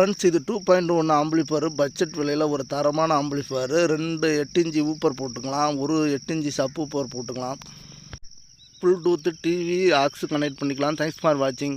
Friends, இது 2.1 amplifier budget விலையில் ஒரு தரமான ஆம்பிளிஃபயர். 2 8 இன்ச் ஊப்பர் போட்டுக்கலாம், ஒரு 8 இன்ச் சப் ஊப்பர் போட்டுக்கலாம். ப்ளூடூத், டிவி, ஆக்ஸ் கனெக்ட் பண்ணிக்கலாம். தேங்க்ஸ் ஃபார் வாட்சிங்.